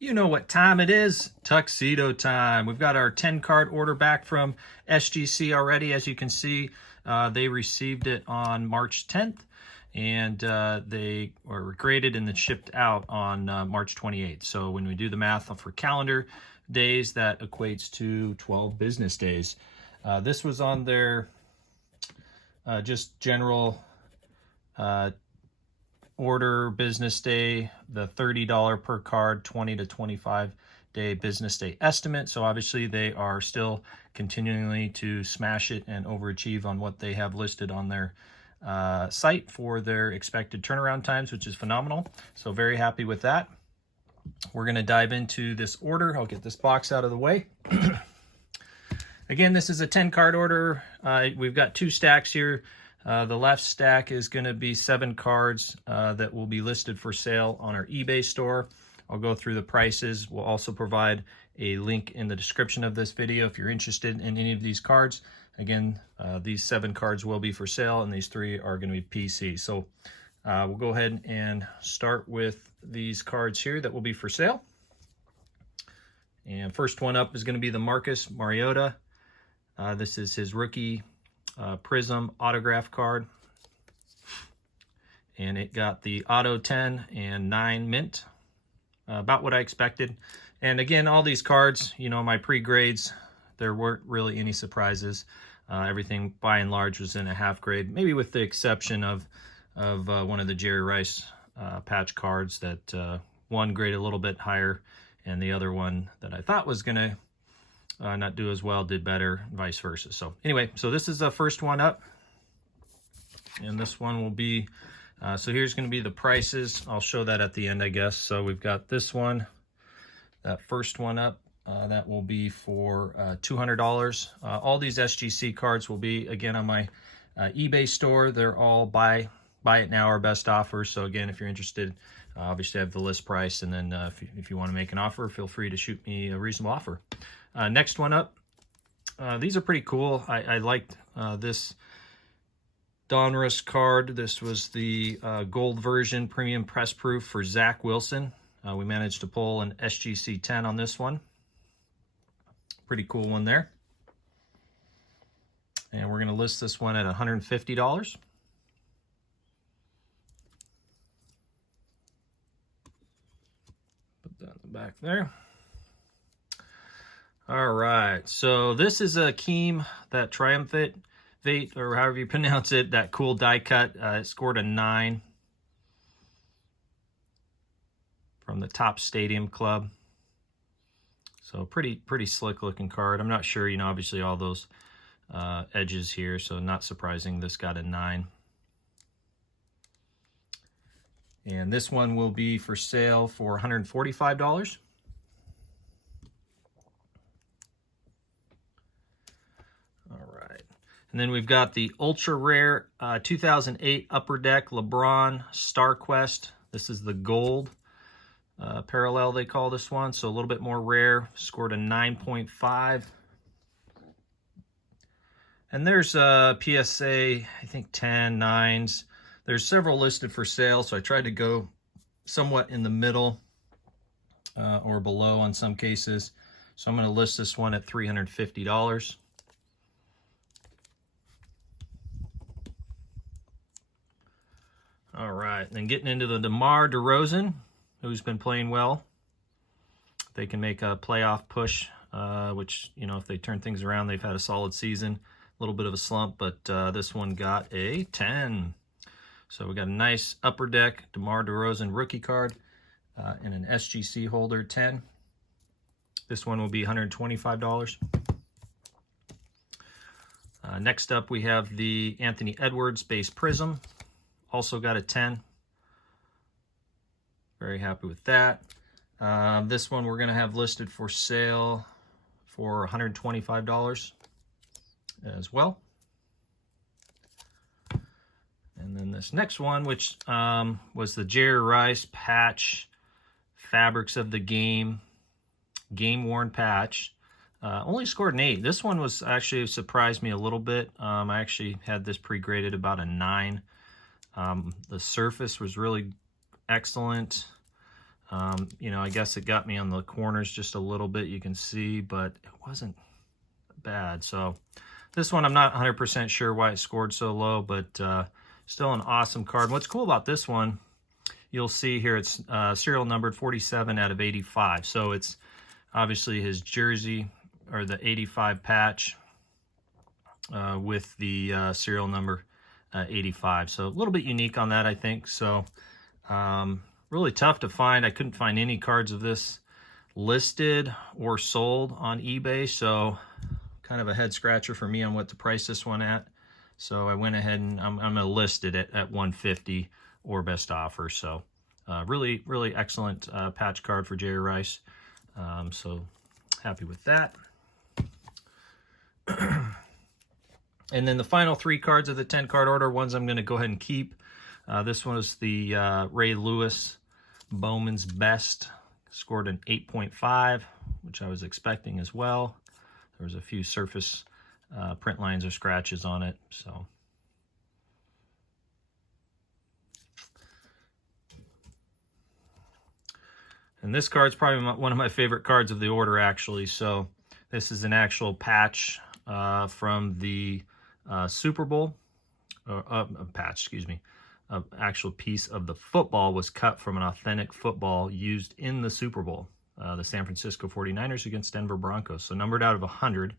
You know what time it is. Tuxedo time. We've got our 10 card order back from SGC already. As you can see, they received it on March 10th, and they were graded and then shipped out on March 28th. So when we do the math for calendar days, that equates to 12 business days. This was on their just general order business day, the $30 per card, 20 to 25 day business day estimate. So obviously they are still continually to smash it and overachieve on what they have listed on their site for their expected turnaround times, which is phenomenal. So very happy with that. We're going to dive into this order. I'll get this box out of the way. Again, this is a 10 card order. We've got two stacks here. The left stack is going to be 7 cards that will be listed for sale on our eBay store. I'll go through the prices. We'll also provide a link in the description of this video if you're interested in any of these cards. Again, these 7 cards will be for sale, and these 3 are going to be PC. So we'll go ahead and start with these cards here that will be for sale. And first one up is going to be the Marcus Mariota. This is his rookie Prism autograph card, and it got the auto 10 and 9 mint, about what I expected. And again, all these cards, you know, my pre-grades, there weren't really any surprises. Everything by and large was in a half grade, maybe with the exception of one of the Jerry Rice patch cards that one graded a little bit higher, and the other one that I thought was gonna not do as well did better, vice versa. So anyway, so this is the first one up, and this one will be so here's going to be the prices. I'll show that at the end, I guess. So we've got this one, that first one up, that will be for $200. All these SGC cards will be again on my eBay store. They're all buy it now or best offers. So again, if you're interested, obviously I have the list price, and then if you want to make an offer, feel free to shoot me a reasonable offer. Next one up, these are pretty cool. I liked this Donruss card. This was the gold version, premium press proof for Zach Wilson. We managed to pull an SGC 10 on this one. Pretty cool one there. And we're going to list this one at $150. Put that in the back there. All right, so this is a Keem, that Triumphate, or however you pronounce it, that cool die cut. It scored a 9 from the Top Stadium Club. So pretty slick looking card. I'm not sure, you know, obviously all those edges here, so not surprising this got a 9. And this one will be for sale for $145. And then we've got the ultra rare 2008 Upper Deck LeBron Star Quest. This is the gold parallel, they call this one, so a little bit more rare. Scored a 9.5. And there's a PSA, I think 10, 9s. There's several listed for sale, so I tried to go somewhat in the middle or below on some cases. So I'm going to list this one at $350. All right, then getting into the DeMar DeRozan, who's been playing well. They can make a playoff push, which, you know, if they turn things around, they've had a solid season. A little bit of a slump, but this one got a 10. So we got a nice Upper Deck DeMar DeRozan rookie card and an SGC holder 10. This one will be $125. Next up, we have the Anthony Edwards base Prism. Also got a 10. Very happy with that. This one we're going to have listed for sale for $125 as well. And then this next one, which was the Jerry Rice patch, Fabrics of the Game, game-worn patch. Only scored an 8. This one was actually surprised me a little bit. I actually had this pre-graded about a 9. The surface was really excellent. You know, I guess it got me on the corners just a little bit, you can see, but it wasn't bad. So this one, I'm not 100% sure why it scored so low, but still an awesome card. What's cool about this one, you'll see here, it's serial numbered 47 out of 85. So it's obviously his jersey, or the 85 patch, with the serial number 85. So a little bit unique on that, I think. So really tough to find. I couldn't find any cards of this listed or sold on eBay. So kind of a head scratcher for me on what to price this one at. So I went ahead and I'm going to list it at 150 or best offer. So really, really excellent patch card for Jerry Rice. So happy with that. And then the final 3 cards of the 10 card order, ones I'm going to go ahead and keep. This one is the Ray Lewis Bowman's Best. Scored an 8.5, which I was expecting as well. There was a few surface print lines or scratches on it. So and this card's probably one of my favorite cards of the order, actually. So this is an actual patch from the Super Bowl, patch, excuse me. An actual piece of the football was cut from an authentic football used in the Super Bowl, the San Francisco 49ers against Denver Broncos. So numbered out of 100.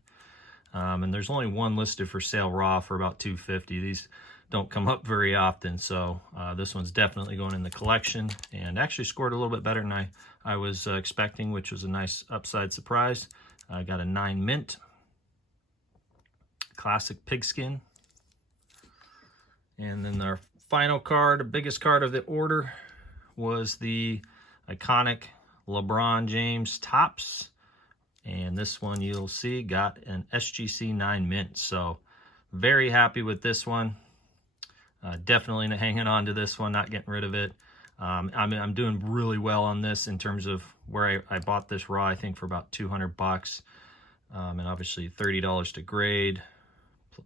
And there's only one listed for sale raw for about $250. These don't come up very often, so this one's definitely going in the collection, and actually scored a little bit better than I was expecting, which was a nice upside surprise. I got a 9 mint. Classic pigskin. And then our final card, the biggest card of the order, was the iconic LeBron James Topps. And this one, you'll see, got an SGC 9 mint. So very happy with this one. Definitely hanging on to this one, not getting rid of it. I'm doing really well on this in terms of where I bought this raw, I think for about 200 bucks. And obviously $30 to grade,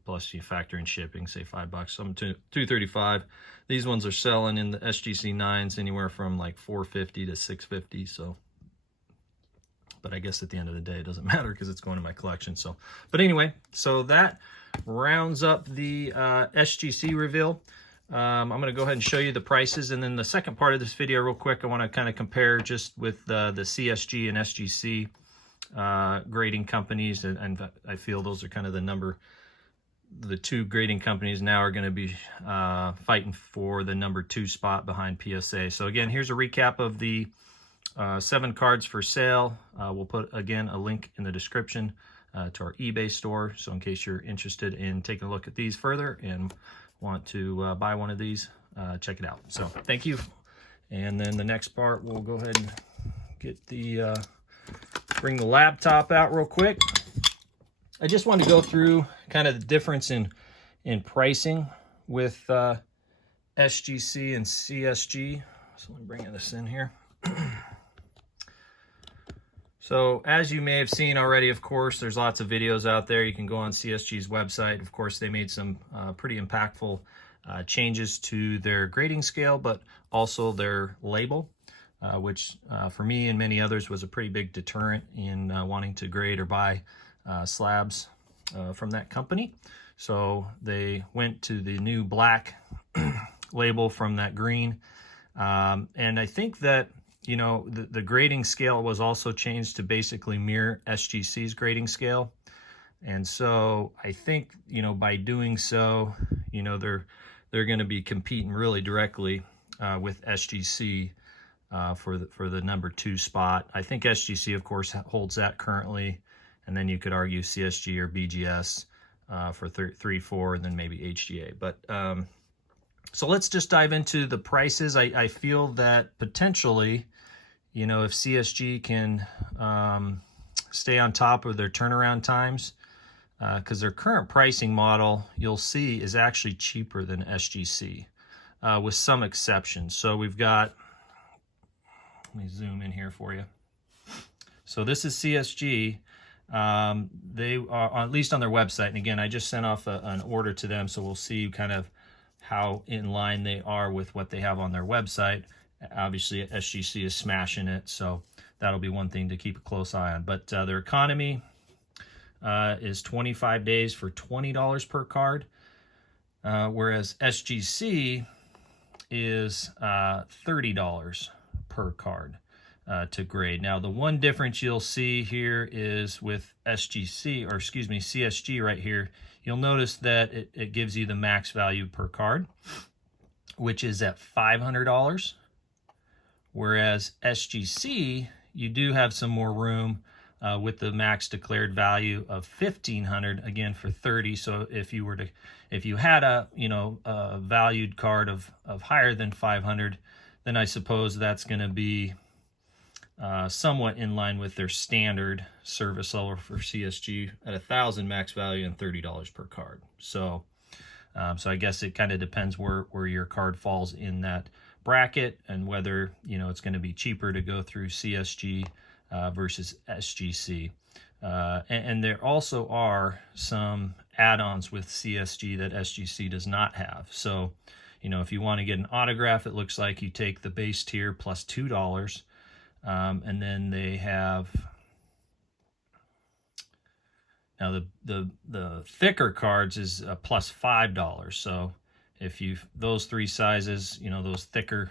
plus you factor in shipping, say $5. So I'm $235. These ones are selling in the SGC 9s anywhere from like $450 to $650. So, but I guess at the end of the day, it doesn't matter because it's going to my collection. So, but anyway, so that rounds up the SGC reveal. I'm going to go ahead and show you the prices, and then the second part of this video real quick, I want to kind of compare just with the CSG and SGC grading companies, and I feel those are kind of the 2 grading companies now are going to be fighting for the number 2 spot behind PSA. So again, here's a recap of the 7 cards for sale. We'll put, again, a link in the description to our eBay store. So in case you're interested in taking a look at these further and want to buy one of these, check it out. So thank you. And then the next part, we'll go ahead and get bring the laptop out real quick. I just wanted to go through kind of the difference in pricing with SGC and CSG. So let me bring this in here. So as you may have seen already, of course, there's lots of videos out there. You can go on CSG's website. Of course, they made some pretty impactful changes to their grading scale, but also their label, which for me and many others was a pretty big deterrent in wanting to grade or buy slabs from that company. So they went to the new black label from that green. And I think that, you know, the grading scale was also changed to basically mirror SGC's grading scale. And so I think, you know, by doing so, you know, they're going to be competing really directly with SGC for the number 2 spot. I think SGC, of course, holds that currently. And then you could argue CSG or BGS for 3, 4, and then maybe HGA. But so let's just dive into the prices. I feel that potentially, you know, if CSG can stay on top of their turnaround times, because their current pricing model, you'll see, is actually cheaper than SGC, with some exceptions. So we've got, let me zoom in here for you. So this is CSG. They are, at least on their website, and again, I just sent off an order to them, so we'll see kind of how in line they are with what they have on their website. Obviously, SGC is smashing it, so that'll be one thing to keep a close eye on. But their economy is 25 days for $20 per card, whereas SGC is $30 per card to grade. Now, the one difference you'll see here is with SGC, or excuse me, CSG right here, you'll notice that it gives you the max value per card, which is at $500. Whereas SGC, you do have some more room with the max declared value of $1,500, again for 30. So if you had a valued card of higher than 500, then I suppose that's going to be somewhat in line with their standard service level for CSG at 1,000 max value and $30 per card. So I guess it kind of depends where your card falls in that bracket, and whether it's going to be cheaper to go through CSG versus SGC. And there also are some add-ons with CSG that SGC does not have. So if you want to get an autograph, it looks like you take the base tier plus $2, and then they have now the thicker cards is plus $5. So if those three sizes, those thicker,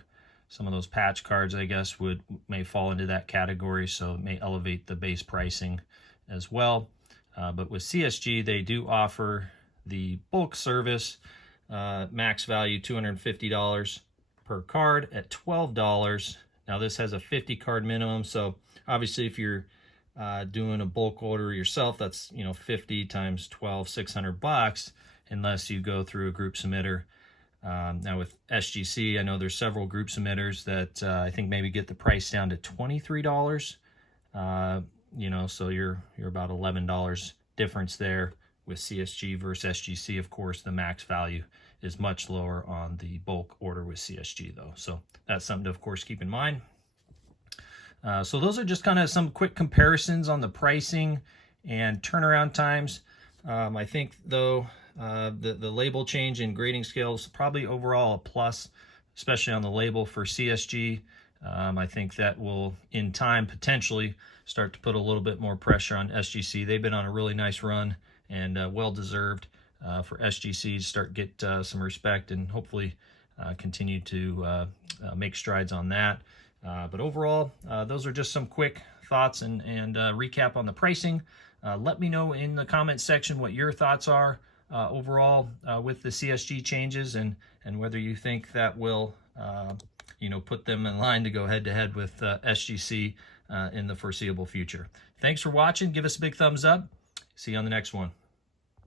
some of those patch cards, I guess, may fall into that category, so it may elevate the base pricing as well. But with CSG, they do offer the bulk service, max value $250 per card at $12. Now this has a 50 card minimum, so obviously if you're doing a bulk order yourself, that's 50 times 12, $600, unless you go through a group submitter. Now with SGC, I know there's several group submitters that I think maybe get the price down to $23. So you're about $11 difference there with CSG versus SGC. Of course, the max value is much lower on the bulk order with CSG though. So that's something to, of course, keep in mind. So those are just kind of some quick comparisons on the pricing and turnaround times. I think though, the label change in grading scales probably overall a plus, especially on the label for CSG. I think that will in time potentially start to put a little bit more pressure on SGC. They've been on a really nice run, and well deserved for SGC to start get some respect, and hopefully continue to make strides on that. But overall, those are just some quick thoughts and recap on the pricing. Let me know in the comments section what your thoughts are overall with the CSG changes, and whether you think that will put them in line to go head-to-head with SGC in the foreseeable future. Thanks for watching. Give us a big thumbs up. See you on the next one.